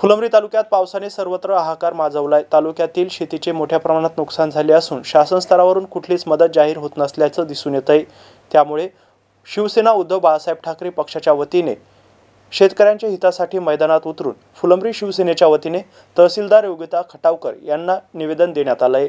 फुलंब्री तालुक्यात पावसाने सर्वत्र हाहाकार माजवलाय। तालुक्यातील शेतीचे मोठ्या प्रमाणात नुकसान झाले असून शासन स्तरावरून कुठलीच मदत जाहीर होत नसल्याचं दिसून येतंय। त्यामुळे शिवसेना उद्धव बाळासाहेब ठाकरे पक्षाच्या वतीने शेतकऱ्यांच्या हितासाठी मैदानात उतरून फुलंब्री शिवसेनेच्या वतीने तहसीलदार योगिता खटावकर यांना निवेदन देण्यात आलंय।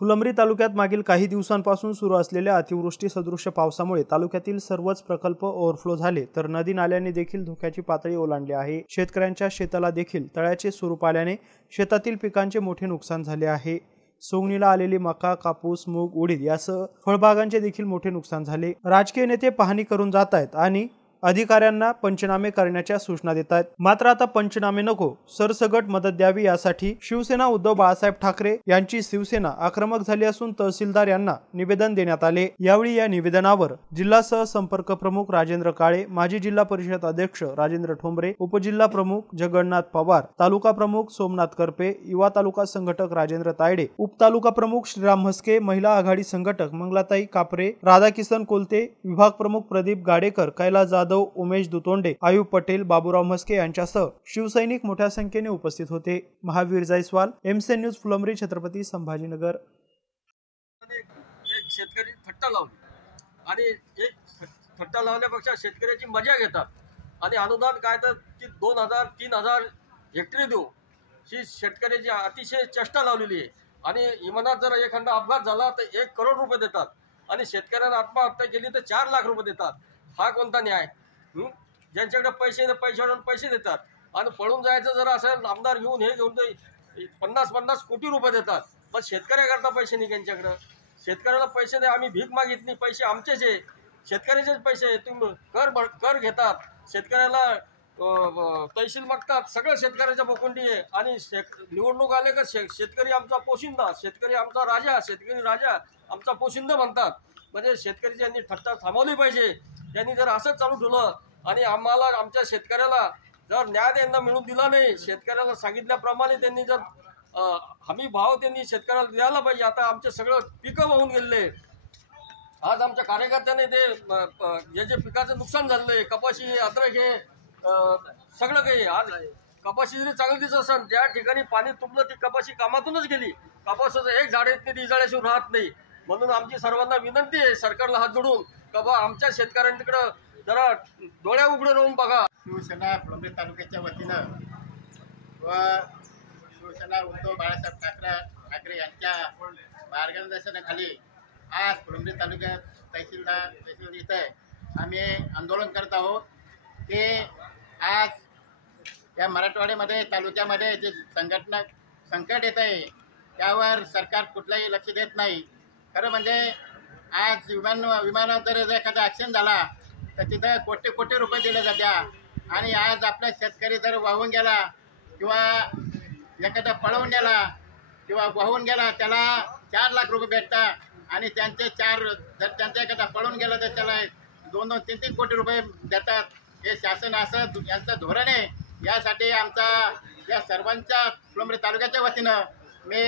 फुलंब्री तालुक्यात मागील काही दिवसांपासून सुरू असलेल्या अतिवृष्टी सदृश्य पावसामुळे तालुक्यातील सर्वच प्रकल्प ओव्हरफ्लो झाले, तर नदी नाल्यांनी देखील धोक्याची पातळी ओलांडली आहे। शेतकऱ्यांच्या शेताला देखील तळ्याचे स्वरूप आल्याने शेतातील पिकांचे मोठे नुकसान झाले आहे। सोंगणीला आलेली मका, कापूस, मूग, उडीद यासह फळबागांचे देखील मोठे नुकसान झाले। राजकीय नेते पाहणी करून जात आहेत आणि अधिकाऱ्यांना पंचनामे करण्याच्या सूचना देत आहेत, मात्र आता पंचनामे नको, सरसगट मदत द्यावी यासाठी शिवसेना उद्धव बाळासाहेब ठाकरे यांची शिवसेना आक्रमक झाली असून तहसीलदार यांना निवेदन देण्यात आले। यावेळी या निवेदनावर जिल्हा सहसंपर्क प्रमुख राजेंद्र काळे, माजी जिल्हा परिषद अध्यक्ष राजेंद्र ठोंबरे, उपजिल्हा प्रमुख जगन्नाथ पवार, तालुका प्रमुख सोमनाथ करपे, युवा तालुका संघटक राजेंद्र तायडे, उपतालुका प्रमुख श्रीराम म्हस्के, महिला आघाडी संघटक मंगलाताई कापरे, राधाकिसन कोलते, विभाग प्रमुख प्रदीप गाडेकर, कैलास जाधव, उमेश दुतोंडे, आयुब पटेल, बाबूराव म्हस्के यांच्यासह शिवसैनिक मोठ्या संख्येने उपस्थित होते। Mahavir Jaiswal, MC news, Phulambri, Chhatrapati Sambhajinagar. एक शेतकरी थट्टा लावली आणि एक थट्टा लावल्यापेक्षा शेतकऱ्याची मजा घेतात आणि अनुदान काय तर 2000 3000 हेक्टरी देऊ ही शेतकऱ्याची अतिशय चेष्टा लावलेली आहे। आणि इमानात जर एखादा अपघात झाला तर 1 करोड रुपये देतात आणि शेतकऱ्याने आत्महत्या केली तर 4 लाख रुपये देतात। हा कोणता न्याय? ज्यांच्याकडे पैसे देतात आणि पळून जायचं जर असेल आमदार घेऊन हे घेऊन 50 कोटी रुपये देतात, पण शेतकऱ्याकरता पैसे नाही त्यांच्याकडे। शेतकऱ्याला पैसे दे, आम्ही भीक मागित नाही, पैसे आमचेच आहे, शेतकऱ्याचेच पैसे। तुम्ही कर घेतात, शेतकऱ्याला तहसील मागतात, सगळं शेतकऱ्याच्या बोकुंडी आहे। आणि निवडणूक आले का शेतकरी आमचा पोशिंदा, शेतकरी आमचा राजा, शेतकरी राजा आमचा पोशिंदा म्हणतात। म्हणजे शेतकरी यांनी थट्टा थांबवली पाहिजे। त्यांनी जर असं चालू ठेवलं आणि आम्हाला आमच्या शेतकऱ्याला जर न्याय त्यांना मिळून दिला नाही, शेतकऱ्याला सांगितल्याप्रमाणे त्यांनी जर हमी भाव त्यांनी शेतकऱ्याला द्यायला पाहिजे। आता आमचे सगळं पिकं वाहून गेले। आज आमच्या कार्यकर्त्याने ते जे पिकाचं नुकसान झालंय, कपाशी, अद्रक हे सगळं काही, आज कपाशी जरी चांगली दिसत असेल त्या ठिकाणी पाणी तुंबलं ती कपाशी कामातूनच गेली। कपासाचं एक झाड येत नाही, ती झाडाशिवाय राहत नाही। म्हणून आमची सर्वांना विनंती आहे सरकारला हात जोडून का आमच्या शेतकऱ्यांकडे जरा डोळ्या उघडे राहून बघा। शिवसेना फुलंब्री तालुक्याच्या वतीनं व शिवसेना उद्धव बाळासाहेब ठाकरे यांच्या मार्गदर्शनाखाली आज फुलंब्री तालुक्यात तहसील इथे आम्ही आंदोलन करत आहोत की आज या मराठवाड्यामध्ये तालुक्यामध्ये जे संकट येत आहे त्यावर सरकार कुठलंही लक्ष देत नाही। खरं म्हणजे आज विमानात जर एखादा ॲक्सिडेंट झाला तर तिथं कोटी रुपये दिले जातात आणि आज आपला शेतकरी जर वाहून गेला किंवा एखादा पळवून गेला किंवा वाहून गेला त्याला 4 लाख रुपये भेटतात आणि त्यांचे जर त्यांचा एखादा पळून गेला तर त्याला 2-2, 3-3 कोटी रुपये देतात। हे शासन असं यांचं धोरण आहे। यासाठी आमचा या सर्वांच्या फुलंब्री तालुक्याच्या वतीनं मी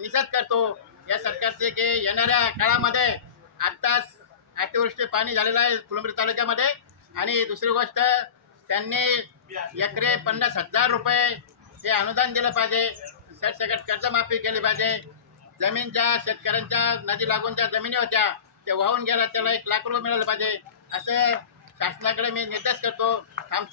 निषेध करतो या सरकारचे की येणाऱ्या काळामध्ये आत्ताच अतिवृष्टी पाणी झालेलं आहे फुलंब्री तालुक्यामध्ये। आणि दुसरी गोष्ट त्यांनी एकरी 50,000 रुपये हे अनुदान दिलं पाहिजे, सरसकट कर्जमाफी केली पाहिजे। जमीन ज्या शेतकऱ्यांच्या नदी लागूनच्या जमिनी होत्या ते वाहून गेल्या त्याला 1 लाख रुपये मिळाले पाहिजे, असं शासनाकडे मी निर्देश करतो। थांबतो।